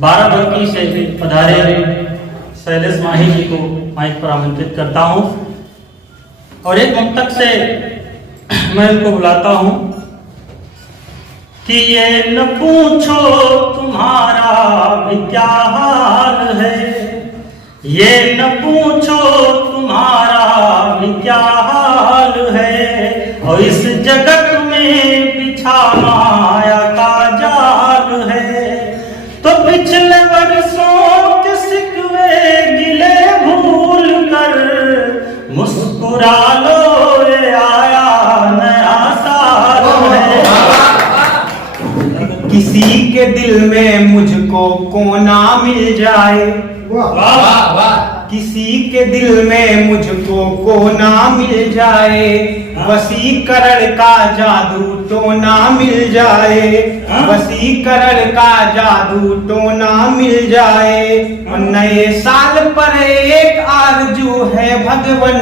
बाराबंकी से पधारे शैलेश माही जी को माइक पर आमंत्रित करता हूं और एक मुक्तक से मैं उनको बुलाता हूं कि ये न पूछो तुम्हारा भी क्या हाल है, ये न पूछो तुम्हारा भी क्या हाल है, और इस जगत में बिछा माया का जाल है। तो पिछले वर्षों के सिकवे गिले भूल कर मुस्कुरा लो, ये आया नया साल है। किसी के दिल में मुझको कोना मिल जाए, किसी के दिल में मुझको कोना मिल जाए, वसीकरण का जादू टोना मिल जाए, वसीकरण का जादू टोना मिल जाए। नए साल पर एक आरजू है भगवन,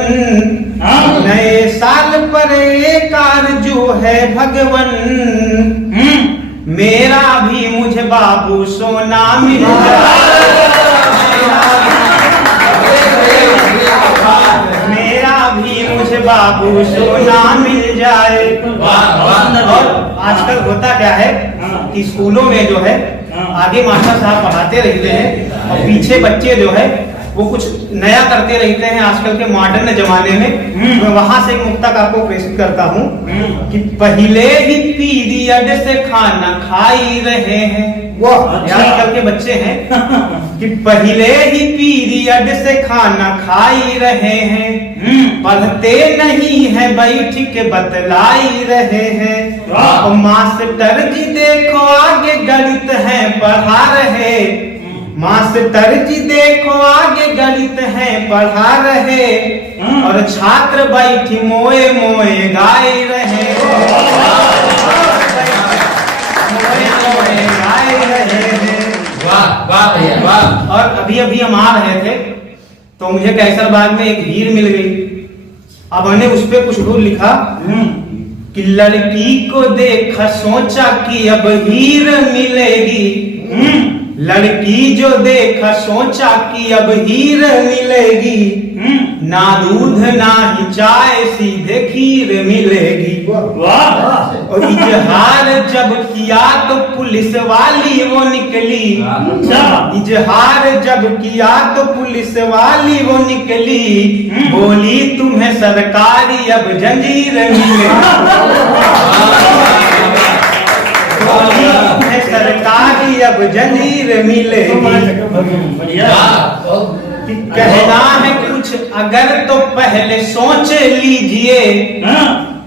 नए साल पर एक आरजू है भगवन, मेरा भी मुझे बाबू सोना मिल जाए, मेरा भी मुझे बाबू सोना मिल जाए। और आजकल होता क्या है कि स्कूलों में जो है आगे मास्टर साहब पढ़ाते रहते हैं और पीछे बच्चे जो है वो कुछ नया करते रहते हैं आजकल के मॉडर्न जमाने में। मैं वहां से एक मुक्तक आपको प्रेषित करता हूँ कि पहले ही पीरियड से खाना खा ही रहे हैं, वो आजकल के बच्चे हैं कि पहले ही पीरियड से खाना खा ही रहे हैं, पढ़ते नहीं है बैठ के बतला ही रहे हैं। मास्टर जी देखो आगे गणित है पढ़ा रहे, मास्टर जी देखो आगे गणित है पढ़ा रहे, और छात्र बैठी मोए मोए गाए रहे, मोए मोए गाए रहे हैं। वाह वाह भैया वाह। और अभी अभी हम आ रहे थे तो मुझे कैसरबाग में एक हीर मिल गई। अब मैंने उस पर कुछ रूल लिखा कि लड़की को देखा सोचा कि अब हीर मिलेगी, लड़की जो देखा सोचा कि अब हीर मिलेगी, ना दूध ना ही चाय सीधे खीर मिलेगी। और इजहार जब किया तो पुलिस वाली वो निकली, इजहार जब किया तो पुलिस वाली वो निकली, बोली तुम्हें सरकारी अब जंजीर मिलेगी, सरकारी अब जंजीर मिलेगी। कहना है कुछ अगर तो पहले सोच लीजिए,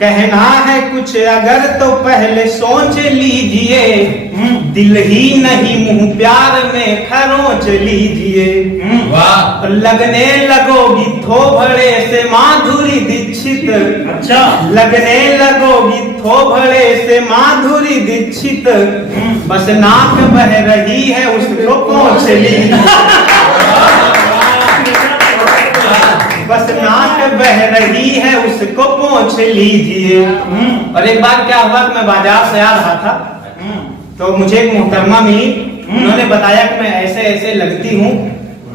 कहना है कुछ अगर तो पहले सोच लीजिए, दिल ही नहीं मुंह प्यार में खरोच लीजिए। लगने लगोगी थोबड़े से माधुरी दीक्षित, अच्छा लगने लगोगी थोबड़े से माधुरी दीक्षित, बस नाक बह रही है उसको पोंछ लीजिए, बस नाक बह रही है उसको पोंछ लीजिए। और एक बार क्या हुआ कि मैं बाजार से आ रहा था तो मुझे एक मोहतरमा मिली, उन्होंने बताया कि मैं ऐसे ऐसे लगती हूँ,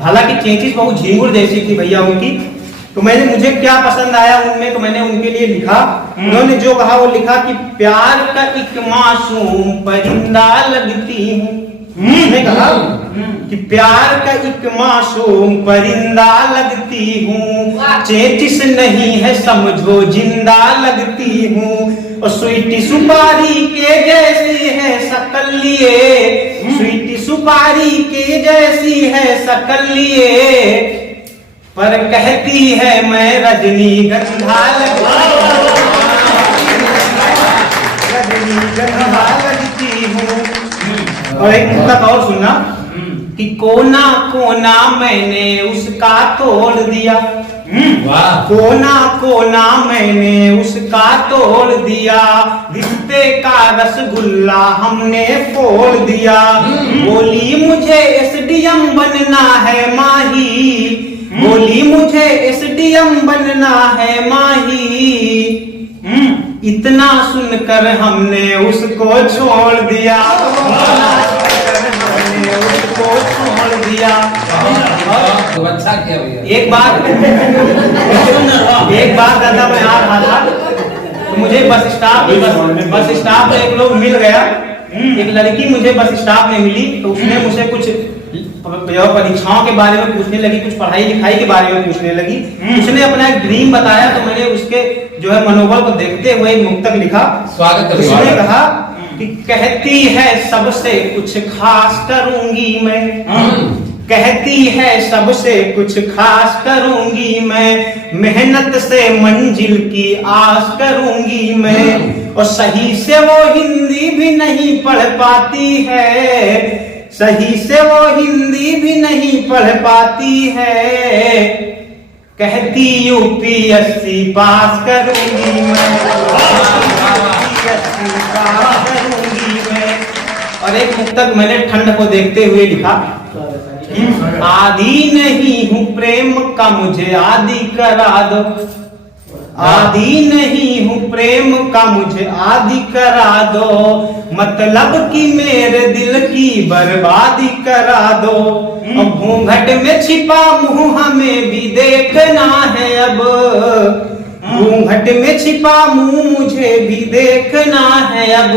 हालांकि चेंचिस बहुत झींगुर जैसी थी भैया उनकी। तो मुझे क्या पसंद आया उनमें तो मैंने उनके लिए लिखा, उन्होंने जो कहा वो लिखा कि प्यार का एक मासूम परिंदा लगती हूँ। उसने कहा कि प्यार का एक मासूम परिंदा लगती हूँ, चेचिस नहीं है समझो जिंदा लगती हूँ, और स्वीटी सुपारी के जैसी है शक्ल लिए, स्वीटी सुपारी के जैसी है शक्ल लिए, पर कहती है मैं रजनीगंधा लगती हूँ। और एक मुक्तक और सुनना कि कोना कोना मैंने उसका तोड़ दिया, कोना कोना मैंने उसका तोड़ दिया, रिश्ते का रसगुल्ला हमने फोड़ दिया, बोली मुझे एसडीएम बनना है माही, बोली मुझे एसडीएम बनना है माही, इतना सुनकर हमने उसको छोड़ दिया, हमने उसको गया। तो अच्छा किया भैया। एक बार दादा मैं आ रहा था तो मुझे बस स्टॉप पे एक लोग मिल गया। एक लड़की मुझे बस स्टॉप में मिली तो उसने मुझे कुछ परीक्षाओं के बारे में पूछने लगी, कुछ पढ़ाई लिखाई के बारे में पूछने लगी। उसने अपना एक ड्रीम बताया तो मैंने उसके जो है मनोबल को देखते हुए एक मुक्तक लिखा। स्वागत है। उसने कहा कि कहती है सबसे कुछ खास करूंगी मैं, कहती है सबसे कुछ खास करूंगी मैं, मेहनत से मंजिल की आस करूंगी मैं। और सही से वो हिंदी भी नहीं पढ़ पाती है, सही से वो हिंदी भी नहीं पढ़ पाती है, कहती यूपीएससी पास करूंगी मैं, यूपीएससी पास करूंगी मैं। और एक मुक्तक मैंने ठंड को देखते हुए लिखा, आदि नहीं हूँ प्रेम का मुझे आदि करा दो, आदि नहीं हूँ प्रेम का मुझे आदि करा दो, मतलब कि मेरे दिल की बर्बादी करा दो। और घूंघट में छिपा मुंह हमें भी देखना है अब, घूंघट में छिपा मुंह मुझे भी देखना है अब,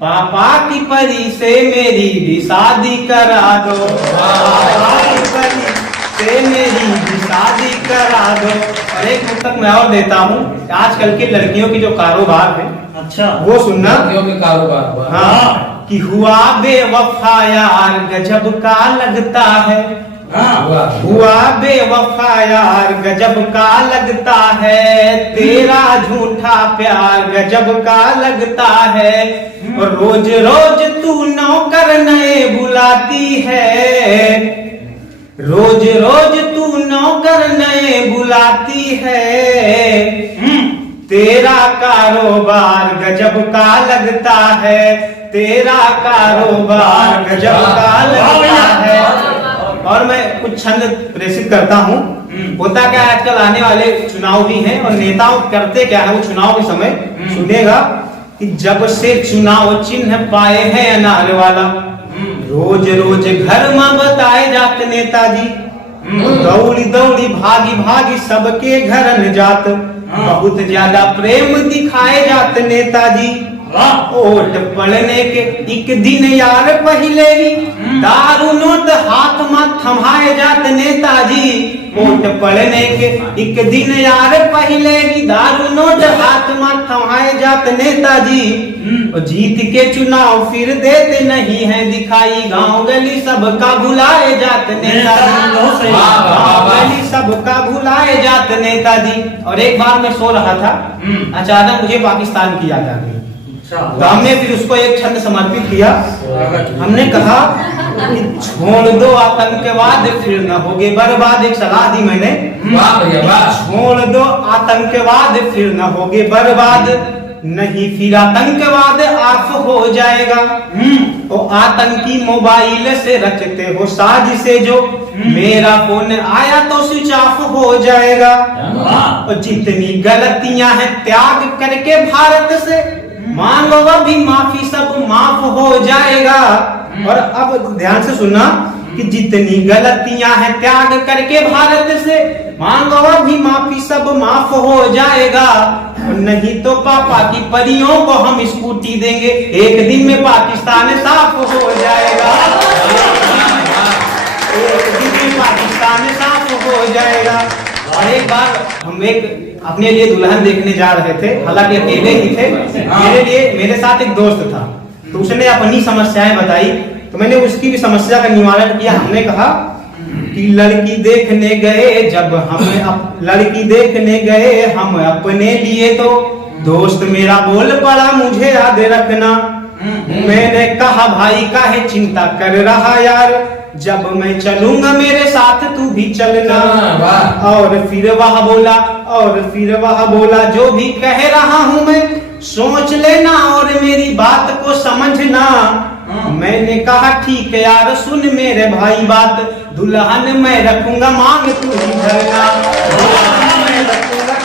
पापा की परी से मेरी भी शादी करा दो, पापा की परी से मेरी भी शादी करा दो। और एक मुक्तक मैं और देता हूँ, आजकल की लड़कियों की जो कारोबार है, अच्छा वो सुनना। लड़कियों में कारोबार हुआ। हाँ, कि हुआ बेवफा यार गजब का लगता है, हुआ बेवफा यार गजब का लगता है, तेरा झूठा प्यार गजब का लगता है। और रोज रोज तू नौकर नए बुलाती है, रोज रोज तू नौकर नए बुलाती है, तेरा कारोबार गजब का लगता है, तेरा कारोबार गजब का लगता है। और मैं कुछ छंद प्रेषित करता हूँ। होता क्या है, आजकल आने वाले चुनाव भी हैं और नेताओं करते क्या है, वो चुनाव के समय सुनेगा कि जब से चुनाव चिन्ह पाए हैं अनार वाला, रोज रोज घर में बताए जाते नेताजी, दौड़ी दौड़ी भागी भागी सबके घर न जात, बहुत ज्यादा प्रेम दिखाए जाते नेताजी। वोट पड़ने के एक दिन यार पहले ही दारू नोट हाथ में थमाए जाते नेताजी, वोट पड़ने के एक दिन यार पहले ही दारू नोट हाथ में थमाए जाते नेताजी। और जीत के चुनाव फिर देते नहीं है दिखाई, गांव गली सबका भुलाए जाते नेताजी, गांव गली सबका भुलाए जाते नेताजी। और एक बार मैं सो रहा था, अचानक मुझे पाकिस्तान की याद आ गई, तो हमने फिर उसको एक छंद समर्पित किया। हमने कहा कि छोड़ दो आतंकवाद फिर न होगे बर्बाद, एक सलाह दी मैंने, छोड़ दो आतंकवाद फिर न होगे बर्बाद, नहीं फिर आतंकवाद आफ हो जाएगा। और आतंकी मोबाइल से रचते हो साजिशे जो, मेरा फोन आया तो स्विच ऑफ हो जाएगा। और जितनी गलतियां हैं त्याग करके भारत से मांगो अभी माफी, सब माफ हो जाएगा। और अब ध्यान से सुनना कि जितनी गलतियां हैं त्याग करके भारत से मांगो अभी माफी, सब माफ हो जाएगा। नहीं तो पापा की परियों को हम स्कूटी देंगे, एक दिन में पाकिस्तान साफ हो जाएगा, एक दिन में पाकिस्तान साफ हो जाएगा। और एक बार हम एक अपने लिए दुल्हन देखने जा रहे थे, हालांकि अकेले ही थे, मेरे साथ एक दोस्त था, तो उसने अपनी समस्याएं बताई, तो मैंने उसकी भी समस्या का निवारण किया। हमने कहा कि लड़की देखने गए जब हम, लड़की देखने गए हम अपने लिए, तो दोस्त मेरा बोल पड़ा मुझे याद रखना। मैंने कहा भाई काहे चिंता कर रहा यार, जब मैं चलूंगा मेरे साथ तू भी चलना। और फिर वह बोला, और फिर वह बोला जो भी कह रहा हूँ मैं सोच लेना और मेरी बात को समझना। मैंने कहा ठीक है यार सुन मेरे भाई बात, दुल्हन मैं रखूंगा मांग तू ही भरना, दुल्हन मैं रखूंगा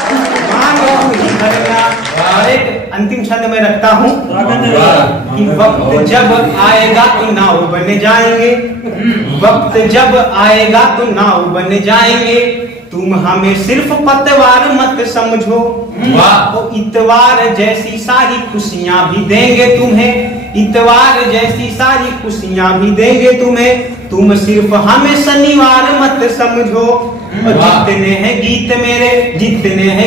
मांग तू ही भरना। और एक अंतिम छंद में रखता हूँ कि वाह। वक्त जब आएगा तो नाव बन जाएंगे, वक्त जब आएगा तो नाव बन जाएंगे, तुम हमें सिर्फ पतवार मत समझो, वाह। वो इतवार जैसी सारी खुशियां भी देंगे तुम्हें, इतवार जैसी सारी खुशियां भी देंगे तुम्हें, तुम सिर्फ हमें शनिवार मत समझो। और वाह। जितने हैं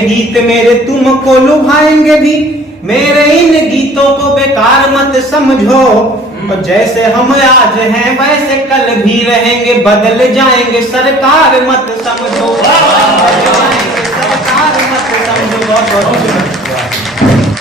गीत मेरे तुमको लुभाएंगे भी, मेरे इन गीतों को बेकार मत समझो। और जैसे हम आज हैं वैसे कल भी रहेंगे, बदल जाएंगे सरकार मत समझो, बदल जाएंगे सरकार मत समझो। बहुत बहुत